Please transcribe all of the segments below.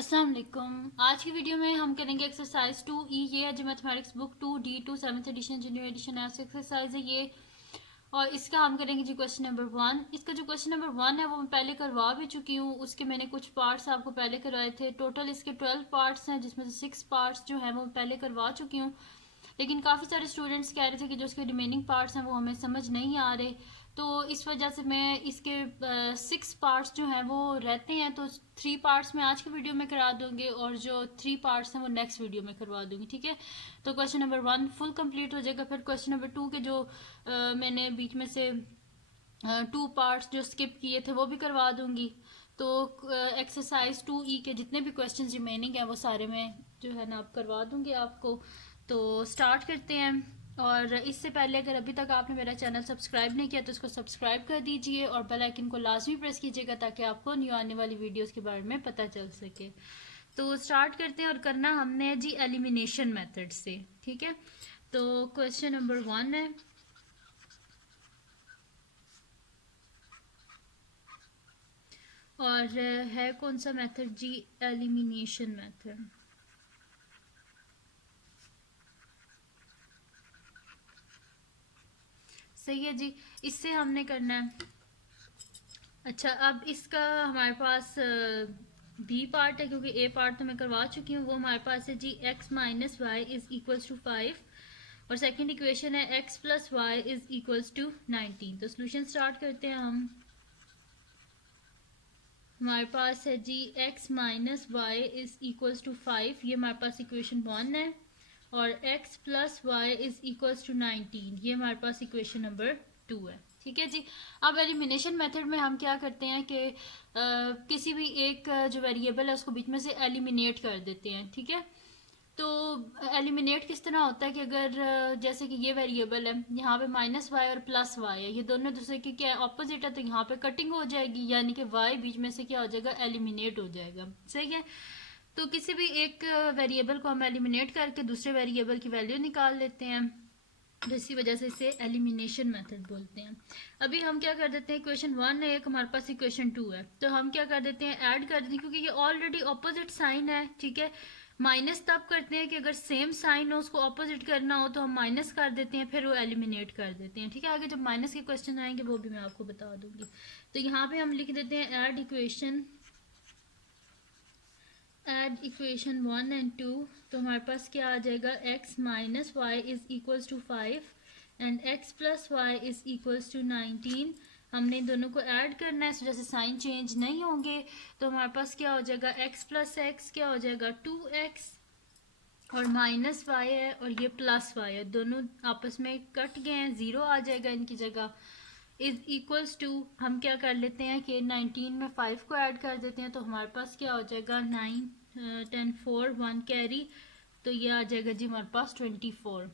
अस्सलाम वालेकुम। आज की वीडियो में हम करेंगे एक्सरसाइज 2E। ये है जो mathematics book 2D2 7th edition junior edition exercise है ये। और इसका हम करेंगे जी क्वेश्चन नंबर 1। इसका जो क्वेश्चन नंबर 1 है वो मैं पहले करवा भी चुकी हूँ। उसके मैंने कुछ पार्ट्स आपको पहले करवाए थे। टोटल इसके 12 पार्ट्स हैं जिसमें से 6 पार्ट्स जो हैं वो मैं पहले करवा चुकी हूँ। लेकिन काफ़ी सारे स्टूडेंट्स कह रहे थे कि जो उसके रिमेनिंग पार्ट्स हैं वो हमें समझ नहीं आ रहे, तो इस वजह से मैं इसके 6 पार्ट्स जो हैं वो रहते हैं, तो 3 पार्ट्स मैं आज की वीडियो में करा दूंगी और जो 3 पार्ट्स हैं वो नेक्स्ट वीडियो में करवा दूंगी। ठीक है, तो क्वेश्चन नंबर 1 फुल कंप्लीट हो जाएगा। फिर क्वेश्चन नंबर 2 के जो मैंने बीच में से 2 पार्ट्स जो स्किप किए थे वो भी करवा दूंगी। तो एक्सरसाइज 2E के जितने भी क्वेश्चन रिमेनिंग है वो सारे मैं जो है ना आप करवा दूंगी आपको। तो स्टार्ट करते हैं। और इससे पहले अगर अभी तक आपने मेरा चैनल सब्सक्राइब नहीं किया तो उसको सब्सक्राइब कर दीजिए और बेल आइकन को लाजमी प्रेस कीजिएगा ताकि आपको न्यू आने वाली वीडियोस के बारे में पता चल सके। तो स्टार्ट करते हैं और करना हमने है जी एलिमिनेशन मेथड से। ठीक है, तो क्वेश्चन नंबर 1 है और है कौन सा मेथड जी, एलिमिनेशन मेथड। सही है जी, इससे हमने करना है। अच्छा, अब इसका हमारे पास बी पार्ट है क्योंकि ए पार्ट तो मैं करवा चुकी हूँ। वो हमारे पास है जी x minus y is equals to 5 और सेकंड इक्वेशन है x plus y is equals to 19। तो सोल्यूशन स्टार्ट करते हैं हम। हमारे पास है जी x minus y is equals to 5, ये हमारे पास इक्वेशन 1 है। और x plus y is equals to 19, ये हमारे पास इक्वेशन नंबर 2 है। ठीक है जी, अब एलिमिनेशन मेथड में हम क्या करते हैं कि किसी भी एक जो वेरिएबल है उसको बीच में से एलिमिनेट कर देते हैं। ठीक है, तो एलिमिनेट किस तरह होता है कि अगर जैसे कि ये वेरिएबल है, यहाँ पे माइनस वाई और प्लस वाई है, ये दोनों दूसरे की क्या ऑपोजिट है, तो यहाँ पे कटिंग हो जाएगी, यानी कि वाई बीच में से क्या हो जाएगा, एलिमिनेट हो जाएगा। सही है, तो किसी भी एक वेरिएबल को हम एलिमिनेट करके दूसरे वेरिएबल की वैल्यू निकाल लेते हैं, तो इसी वजह से इसे एलिमिनेशन मेथड बोलते हैं। अभी हम क्या कर देते हैं, इक्वेशन 1 है एक, हमारे पास इक्वेशन 2 है, तो हम क्या कर देते हैं, ऐड कर देते हैं क्योंकि ये ऑलरेडी ऑपोजिट साइन है। ठीक है, माइनस तब करते हैं कि अगर सेम साइन हो उसको ऑपोजिट करना हो तो हम माइनस कर देते हैं, फिर वो एलिमिनेट कर देते हैं। ठीक है, आगे जब माइनस के क्वेश्चन आएंगे वो भी मैं आपको बता दूंगी। तो यहाँ पे हम लिख देते हैं ऐड इक्वेशन 1 एंड 2। तो हमारे पास क्या आ जाएगा, x minus y is equals to 5 and x plus y is equals to 19। हमने इन दोनों को ऐड करना है, इस वजह से साइन चेंज नहीं होंगे। तो हमारे पास क्या हो जाएगा, x प्लस एक्स क्या हो जाएगा 2x और माइनस वाई है और ये प्लस वाई है, दोनों आपस में कट गए हैं, ज़ीरो आ जाएगा इनकी जगह। इज इक्वल्स टू हम क्या कर लेते हैं कि 19 में 5 को ऐड कर देते हैं, तो हमारे पास क्या हो जाएगा 9 10 4 1 कैरी, तो ये आ जाएगा जी हमारे पास 24।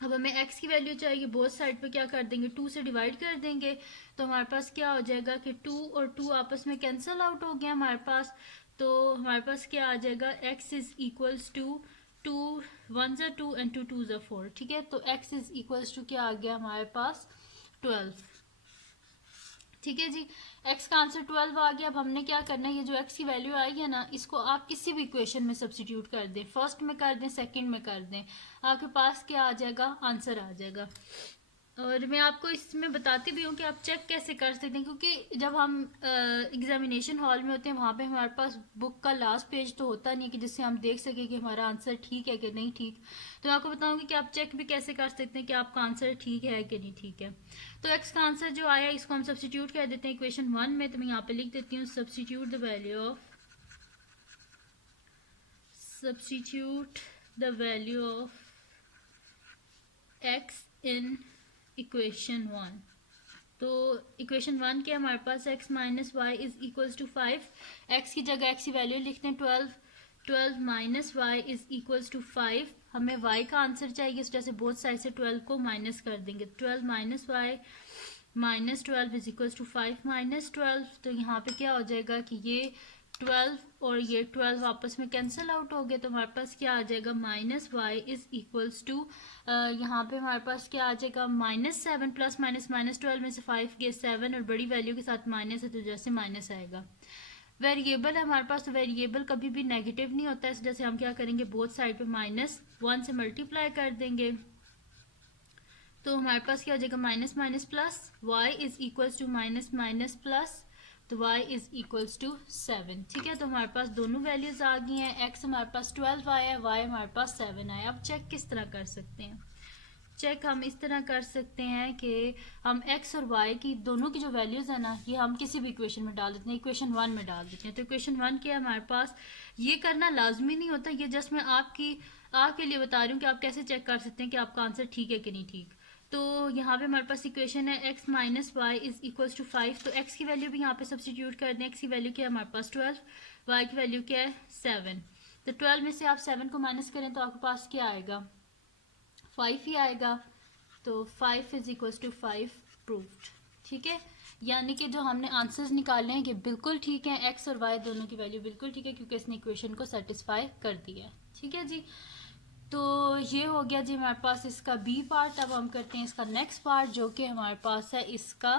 अब हमें x की वैल्यू चाहिए, बोथ साइड पे क्या कर देंगे, 2 से डिवाइड कर देंगे, तो हमारे पास क्या हो जाएगा कि 2 और 2 आपस में कैंसिल आउट हो गया हमारे पास। तो हमारे पास क्या आ जाएगा, x इज इक्वल्स टू 2 1 ज़ा 2 एंड 2 2 ज़ा 4। ठीक है, तो x इज इक्वल्स टू क्या आ गया हमारे पास 12। ठीक है जी, x का आंसर 12 आ गया। अब हमने क्या करना है, ये जो x की वैल्यू आई है ना, इसको आप किसी भी इक्वेशन में सब्सिट्यूट कर दें, फर्स्ट में कर दें, सेकंड में कर दें, आपके पास क्या आ जाएगा, आंसर आ जाएगा। और मैं आपको इसमें बताती भी हूँ कि आप चेक कैसे कर सकते हैं, क्योंकि जब हम एग्जामिनेशन हॉल में होते हैं वहाँ पे हमारे पास बुक का लास्ट पेज तो होता नहीं है कि जिससे हम देख सकें कि हमारा आंसर ठीक है कि नहीं ठीक। तो मैं आपको बताऊंगी कि आप चेक भी कैसे कर सकते हैं कि आपका आंसर ठीक है कि नहीं ठीक है। तो एक्स का आंसर जो आया इसको हम सब्सिट्यूट कर देते हैं इक्वेशन 1 में। तो मैं यहाँ पे लिख देती हूँ substitute the value of x in equation 1। तो इक्वेशन 1 के हमारे पास x minus y is equals to 5, x की जगह x की वैल्यू लिखते हैं 12 minus y is equals to 5। हमें y का आंसर चाहिए, इस वजह से बोथ साइड से 12 को माइनस कर देंगे। 12 minus y minus 12 is equals to 5 minus 12। तो यहाँ पे क्या हो जाएगा कि ये 12 और ये 12 आपस में कैंसिल आउट हो गए, तो हमारे पास क्या आ जाएगा, minus y is equals to यहाँ पे हमारे पास क्या आ जाएगा, -7 प्लस माइनस माइनस 12 में से 5 गए 7 और बड़ी वैल्यू के साथ माइनस है तो जैसे माइनस आएगा। वेरिएबल है हमारे पास, तो वेरिएबल कभी भी नेगेटिव नहीं होता है, इस वजह से हम क्या करेंगे, बोथ साइड पे -1 से मल्टीप्लाई कर देंगे। तो हमारे पास क्या हो जाएगा, minus minus plus, y is equals to minus minus plus, तो y इज इक्वल्स टू 7। ठीक है, तो हमारे पास दोनों वैल्यूज आ गई हैं। x हमारे पास 12 आया है, y हमारे पास 7 आया। अब चेक किस तरह कर सकते हैं, चेक हम इस तरह कर सकते हैं कि हम x और y की दोनों की जो वैल्यूज़ है ना, ये हम किसी भी इक्वेशन में डाल देते हैं, इक्वेशन 1 में डाल देते हैं। तो इक्वेशन 1 क्या है हमारे पास, ये करना लाजमी नहीं होता, ये जस्ट मैं आपके लिए बता रही हूँ कि आप कैसे चेक कर सकते हैं कि आपका आंसर ठीक है कि नहीं ठीक। तो यहाँ पे हमारे पास इक्वेशन है x minus y is equals to 5, तो x की वैल्यू भी यहाँ पे सब्सटीट्यूट कर दें। x की वैल्यू क्या है हमारे पास 12, y की वैल्यू क्या है 7। तो 12 में से आप 7 को माइनस करें तो आपके पास क्या आएगा, 5 ही आएगा। तो 5 इज इक्वल्स टू 5 प्रूव्ड। ठीक है, यानी कि जो हमने आंसर्स निकाले हैं कि बिल्कुल ठीक है, x और y दोनों की वैल्यू बिल्कुल ठीक है, क्योंकि इसने इक्वेशन को सेटिस्फाई कर दिया है। ठीक है जी, तो ये हो गया जी हमारे पास इसका बी पार्ट। अब हम करते हैं इसका नेक्स्ट पार्ट, जो कि हमारे पास है इसका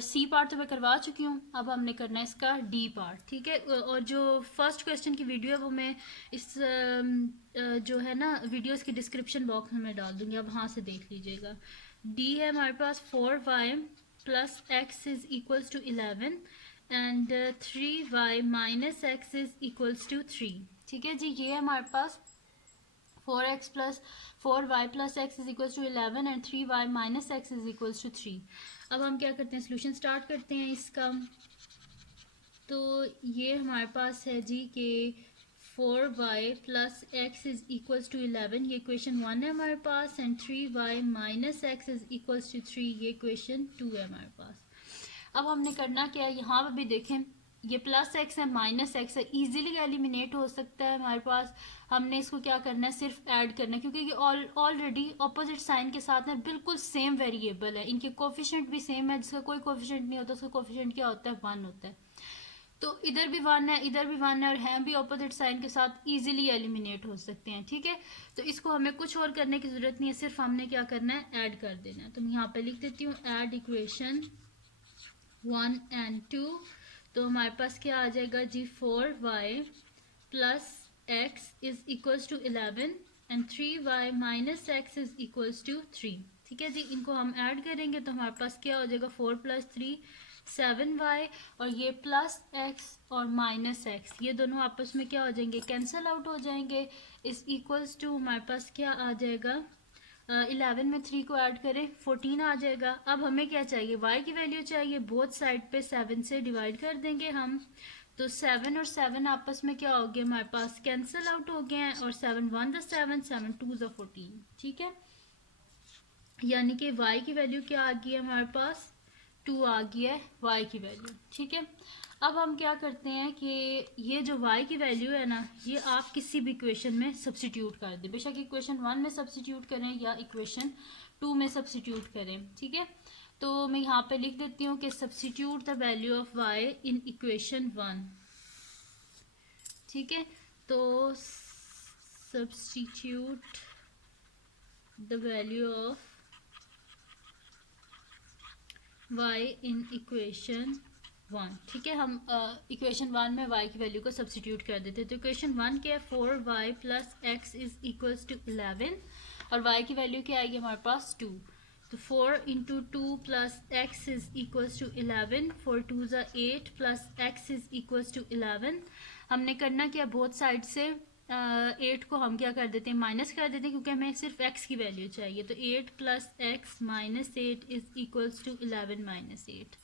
सी पार्ट तो मैं करवा चुकी हूँ, अब हमने करना है इसका डी पार्ट। ठीक है, और जो फर्स्ट क्वेश्चन की वीडियो है वो मैं इस जो है ना वीडियोस की डिस्क्रिप्शन बॉक्स में मैं डाल दूँगी, अब वहाँ से देख लीजिएगा। डी है हमारे पास 4y plus x is equals to 11 and 3y minus x is equals to 3। ठीक है जी, ये है हमारे पास 4x plus 4y plus x is equals to 11 and 3y minus x is equals to 3। अब हम क्या करते हैं, सोल्यूशन स्टार्ट करते हैं इसका। तो ये हमारे पास है जी कि 4y plus x is equals to 11, ये इक्वेशन 1 है हमारे पास, and 3y minus x is equals to 3, ये इक्वेशन 2 है हमारे पास। अब हमने करना क्या है, यहाँ पर भी देखें ये प्लस एक्स है माइनस एक्स है, इजीली एलिमिनेट हो सकता है हमारे पास। हमने इसको क्या करना है, सिर्फ ऐड करना है, क्योंकि ये ऑलरेडी ऑपोजिट साइन के साथ में बिल्कुल सेम वेरिएबल है, इनके कोफिशिएंट भी सेम है। जिसका कोई कोफिशिएंट नहीं होता उसका कोफिशिएंट क्या होता है, 1 होता है। तो इधर भी 1 है, इधर भी 1 है, और हैं भी ऑपोजिट साइन के साथ, इजीली एलिमिनेट हो सकते हैं। ठीक है, तो इसको हमें कुछ और करने की जरूरत नहीं है, सिर्फ हमने क्या करना है, ऐड कर देना है। तो मैं यहाँ पे लिख देती हूँ ऐड इक्वेशन 1 एंड 2। तो हमारे पास क्या आ जाएगा जी, 4y plus x is equals to 11 and 3y minus x is equals to 3। ठीक है जी, इनको हम ऐड करेंगे तो हमारे पास क्या हो जाएगा, 4 प्लस 3 7y, और ये प्लस एक्स और माइनस एक्स ये दोनों आपस में क्या हो जाएंगे, कैंसिल आउट हो जाएंगे। इस इक्वल्स टू हमारे पास क्या आ जाएगा, 11 में 3 को ऐड करें 14 आ जाएगा। अब हमें क्या चाहिए, y की वैल्यू चाहिए, बोथ साइड पे 7 से डिवाइड कर देंगे हम। तो 7 और 7 आपस में क्या हो गया, हमारे पास कैंसिल आउट हो गए हैं, और 7 1 द 7 7 2 द 14। ठीक है, यानी कि y की वैल्यू क्या आ गई है हमारे पास, 2 आ गया है y की वैल्यू। ठीक है, अब हम क्या करते हैं कि ये जो y की वैल्यू है ना, ये आप किसी भी इक्वेशन में सब्स्टिट्यूट कर दें, बेशक इक्वेशन 1 में सब्स्टिट्यूट करें या इक्वेशन 2 में सब्स्टिट्यूट करें। ठीक है, तो मैं यहाँ पे लिख देती हूँ कि substitute the value of y in equation 1। ठीक है, तो substitute the value of y in equation 1। ठीक है, हम इक्वेशन 1 में y की वैल्यू को सब्स्टिट्यूट कर देते हैं। तो इक्वेशन 1 क्या है, 4y plus x is equals to 11, और y की वैल्यू क्या आएगी हमारे पास 2। तो 4 into 2 plus x is equals to 11, 4 2 ज़ा 8 plus x is equals to 11। हमने करना क्या, बोथ साइड से 8 को हम क्या कर देते हैं, माइनस कर देते हैं, क्योंकि हमें सिर्फ x की वैल्यू चाहिए। तो 8 plus x minus 8 is equals to 11 minus 8।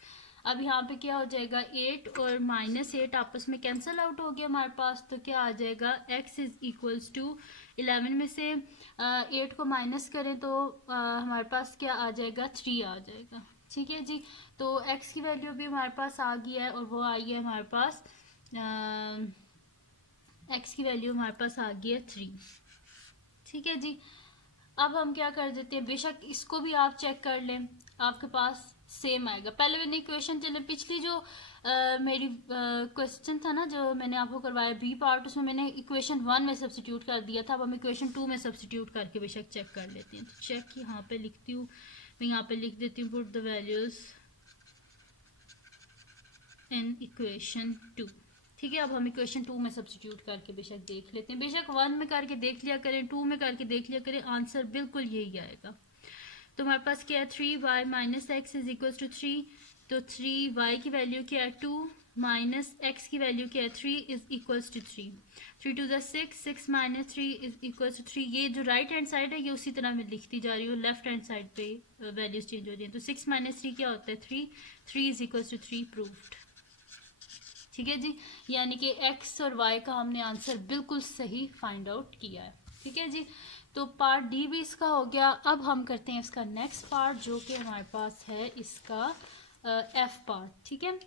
अब यहाँ पे क्या हो जाएगा, 8 और माइनस 8 आपस में कैंसिल आउट हो गया हमारे पास। तो क्या आ जाएगा, x इज इक्वल्स टू 11 में से 8 को माइनस करें तो हमारे पास क्या आ जाएगा, 3 आ जाएगा। ठीक है जी, तो x की वैल्यू भी हमारे पास आ गई है, और वो आई है हमारे पास x की वैल्यू हमारे पास आ गई है 3। ठीक है जी, अब हम क्या कर देते हैं, बेशक इसको भी आप चेक कर लें, आपके पास सेम आएगा। पहले मैंने इक्वेशन चले, पिछली जो मेरी क्वेश्चन था ना जो मैंने आपको करवाया बी पार्ट, उसमें मैंने इक्वेशन 1 में सब्स्टिट्यूट कर दिया था। अब हम इक्वेशन 2 में सब्स्टिट्यूट करके बेशक चेक कर लेते हैं। तो चेक यहाँ पे लिखती हूँ मैं, यहाँ पे लिख देती हूँ put the values in equation 2। ठीक है, अब हम इक्वेशन 2 में सब्स्टिट्यूट करके बेशक देख लेते हैं, बेशक 1 में करके देख लिया करें, 2 में करके देख लिया करें, आंसर बिल्कुल यही आएगा। तो हमारे पास क्या है, 3y minus x is equal to 3। तो 3y की वैल्यू क्या है 2, माइनस एक्स की वैल्यू क्या है 3 इज इक्वल्स टू 3। 3 टू द 6, 6 माइनस 3 इज इक्वल्स टू 3। ये जो राइट हैंड साइड है ये उसी तरह मैं लिखती जा रही हूँ, लेफ्ट हैंड साइड पे वैल्यूज चेंज हो रही हैं। तो 6 माइनस 3 क्या होता है 3, 3 इज इक्वल्स टू 3, प्रूव्ड। ठीक है जी, यानी कि x और y का हमने आंसर बिल्कुल सही फाइंड आउट किया है। ठीक है जी, तो पार्ट डी भी इसका हो गया। अब हम करते हैं इसका नेक्स्ट पार्ट जो कि हमारे पास है इसका एफ पार्ट। ठीक है,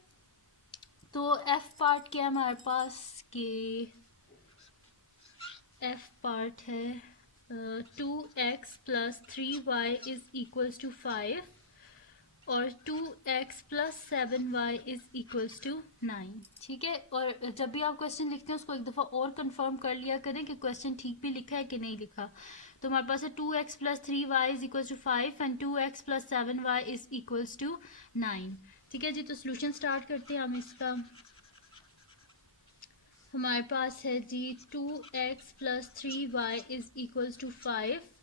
तो एफ पार्ट क्या है हमारे पास कि एफ पार्ट है 2x plus 3y is equals to 5 और 2x plus 7y is equals to 9। ठीक है, और जब भी आप क्वेश्चन लिखते हैं उसको एक दफ़ा और कंफर्म कर लिया करें कि क्वेश्चन ठीक भी लिखा है कि नहीं लिखा। तो हमारे पास है 2x plus 3y is equals to 5 and 2x plus 7y is equals to 9। ठीक है जी, तो सोल्यूशन स्टार्ट करते हैं हम इसका। हमारे पास है जी 2x plus 3y is equals to 5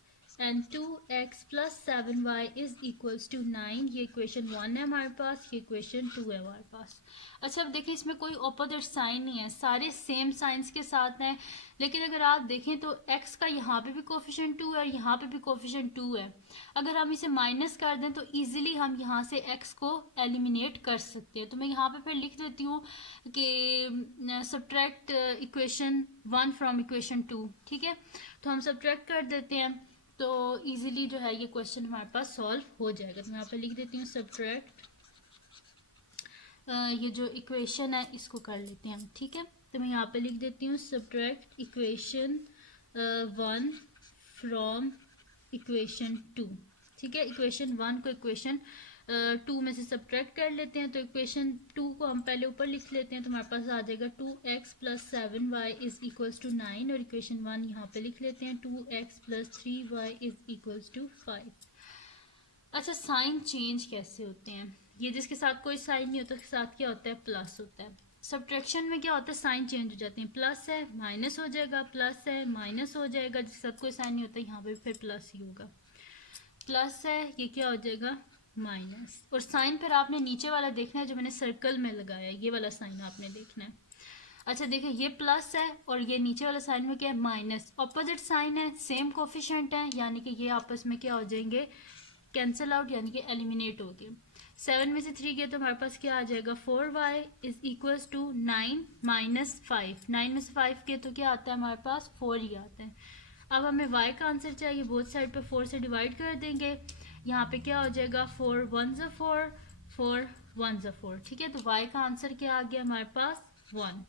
and 2x plus 7y is equals to 9। ये इक्वेशन 1 है हमारे पास, ये इक्वेशन 2 है हमारे पास। अच्छा, अब देखिए इसमें कोई ऑपोजिट साइन नहीं है, सारे सेम साइंस के साथ हैं। लेकिन अगर आप देखें तो x का यहाँ पे भी कोफिशिएंट 2 है और यहाँ पे भी कोफिशिएंट 2 है। अगर हम इसे माइनस कर दें तो इजीली हम यहाँ से x को एलिमिनेट कर सकते हैं। तो मैं यहाँ पे फिर लिख देती हूँ कि सब्ट्रैक्ट इक्वेशन 1 फ्रॉम इक्वेशन 2। ठीक है, तो हम सब्ट्रैक्ट कर देते हैं तो इजीली जो है ये क्वेश्चन हमारे पास सॉल्व हो जाएगा। तो मैं यहाँ पे लिख देती हूँ सब्ट्रैक्ट, ये जो इक्वेशन है इसको कर लेते हैं हम। ठीक है, तो मैं यहाँ पे लिख देती हूँ सब्ट्रैक्ट इक्वेशन 1 फ्रॉम इक्वेशन 2। ठीक है, इक्वेशन 1 को इक्वेशन 2 में से सब्ट्रैक्ट कर लेते हैं। तो इक्वेशन 2 को हम पहले ऊपर लिख लेते हैं, तो हमारे पास आ जाएगा 2x plus 7y is equals to 9 और इक्वेशन 1 यहाँ पे लिख लेते हैं 2x plus 3y is equals to 5। अच्छा, साइन चेंज कैसे होते हैं, ये जिसके साथ कोई साइन नहीं होता उसके साथ क्या होता है प्लस होता है। सब्ट्रैक्शन में क्या होता है साइन चेंज हो जाते हैं, प्लस है माइनस हो जाएगा, प्लस है माइनस हो जाएगा, जिसके साथ कोई साइन नहीं होता यहाँ पे फिर प्लस ही होगा। प्लस है ये क्या हो जाएगा माइनस, और साइन फिर आपने नीचे वाला देखना है जो मैंने सर्कल में लगाया है, ये वाला साइन आपने देखना है। अच्छा देखिए, ये प्लस है और ये नीचे वाला साइन में क्या है माइनस, ऑपोजिट साइन है, सेम कोफिशिएंट है, यानी कि ये आपस में क्या हो जाएंगे कैंसिल आउट, यानी कि एलिमिनेट हो गए। 7 में से 3 गए तो हमारे पास क्या आ जाएगा 4y is equals to 9 minus 5। 9 में से 5 के तो क्या आता है हमारे पास 4 ही आता है। अब हमें y का आंसर चाहिए, बोथ साइड पे 4 से डिवाइड कर देंगे, यहाँ पे क्या हो जाएगा 4 1 ज़ा 4, 4 1 ज़ा 4। ठीक है, तो y का आंसर क्या आ गया हमारे पास 1।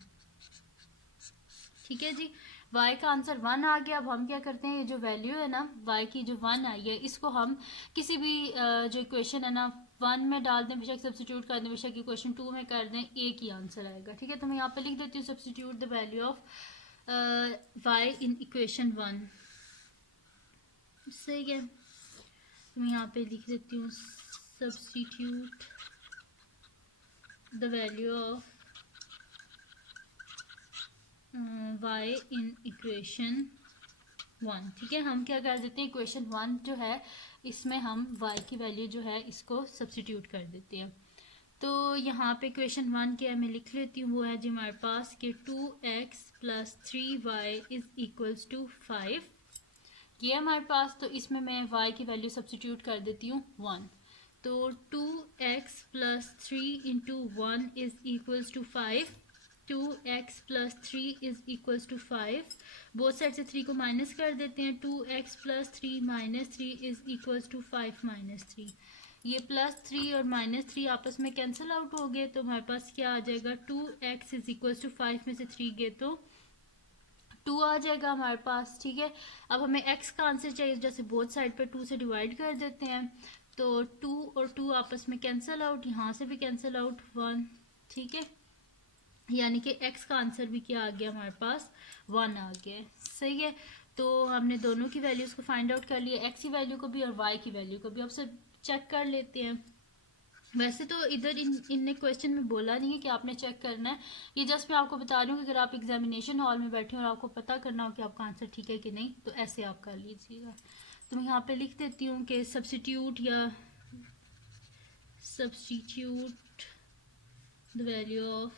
ठीक है जी, y का आंसर 1 आ गया। अब हम क्या करते हैं, ये जो वैल्यू है ना y की जो 1 आई है इसको हम किसी भी जो इक्वेशन है ना 1 में डाल दें, बेशक सब्स्टिट्यूट कर दें, बेशक इक्वेशन 2 में कर दें, एक ही आंसर आएगा। ठीक है, तो मैं यहाँ पे लिख देती हूँ substitute the value of y in equation 1। सही है, तो मैं यहाँ पे लिख देती हूँ substitute the value of y in equation 1। ठीक है, हम क्या कर देते हैं इक्वेशन 1 जो है इसमें हम y की वैल्यू जो है इसको सब्स्टिट्यूट कर देते हैं। तो यहाँ पे इक्वेशन 1 क्या है मैं लिख लेती हूँ, वो है जी हमारे पास कि 2x plus 3y is equals to 5। ये हमारे पास, तो इसमें मैं y की वैल्यू सब्स्टिट्यूट कर देती हूँ 1। तो 2x plus 3 into 1 is equals to 5। 2x plus 3 is equals to 5। Both side से 3 को माइनस कर देते हैं, 2x plus 3 minus 3 is equals to 5 minus 3। ये प्लस 3 और माइनस 3 आपस में कैंसिल आउट हो गए, तो हमारे पास क्या आ जाएगा 2x इज इक्वल्स टू 5 में से 3 गए तो 2 आ जाएगा हमारे पास। ठीक है, अब हमें x का आंसर चाहिए, जैसे बोथ साइड पर 2 से डिवाइड कर देते हैं, तो 2 और 2 आपस में कैंसिल आउट, यहाँ से भी कैंसिल आउट 1। ठीक है, यानी कि x का आंसर भी क्या आ गया हमारे पास 1 आ गया। सही है, तो हमने दोनों की वैल्यूज को फाइंड आउट कर लिया, x की वैल्यू को भी और y की वैल्यू को भी। अब से चेक कर लेते हैं, वैसे तो इधर इनने क्वेश्चन में बोला नहीं है कि आपने चेक करना है, ये जस्ट मैं आपको बता रही हूँ कि अगर आप एग्जामिनेशन हॉल में बैठे हो और आपको पता करना हो कि आपका आंसर ठीक है कि नहीं, तो ऐसे आप कर लीजिएगा। तो मैं यहाँ पे लिख देती हूँ कि substitute the value of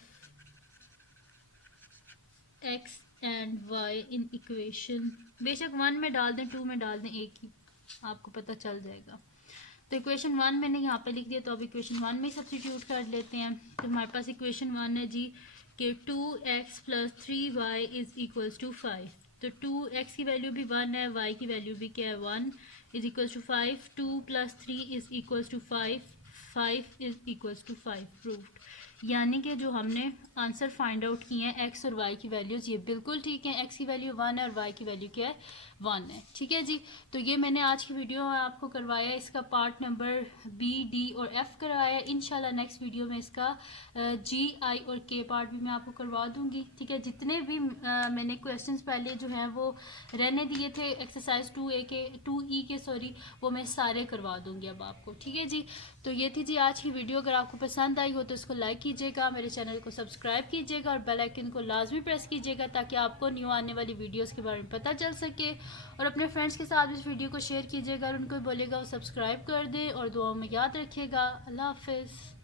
x and y in equation, बेशक 1 में डाल दें 2 में डाल दें, एक ही आपको पता चल जाएगा। तो इक्वेशन 1 मैंने यहाँ पे लिख दिया, तो अब इक्वेशन 1 में सब्स्टिट्यूट कर लेते हैं। तो हमारे पास इक्वेशन 1 है जी कि 2x + 3y is equals to 5। तो 2x की वैल्यू भी 1 है, y की वैल्यू भी क्या है 1, is equals to 5। 2 + 3 is equals to 5, 5 is equals to 5 proved. यानी कि जो हमने आंसर फाइंड आउट किए हैं x और y की वैल्यूज़ ये बिल्कुल ठीक है। x की वैल्यू 1 है और y की वैल्यू क्या है 1 है। ठीक है जी, तो ये मैंने आज की वीडियो में आपको करवाया है, इसका पार्ट नंबर B, D और F करवाया है। इंशाल्लाह नेक्स्ट वीडियो में इसका G, I और K पार्ट भी मैं आपको करवा दूंगी। ठीक है, जितने भी मैंने क्वेश्चंस पहले जो हैं वो रहने दिए थे एक्सरसाइज 2E के सॉरी, वो मैं सारे करवा दूंगी अब आपको। ठीक है जी, तो ये थी जी आज की वीडियो। अगर आपको पसंद आई हो तो इसको लाइक कीजिएगा, मेरे चैनल को सब्सक्राइब कीजिएगा और बेल आइकन को लाजमी प्रेस कीजिएगा ताकि आपको न्यू आने वाली वीडियोस के बारे में पता चल सके। और अपने फ्रेंड्स के साथ इस वीडियो को शेयर कीजिएगा और उनको बोलिएगा वो सब्सक्राइब कर दें और दुआओं में याद रखिएगा। अल्लाह हाफिज़।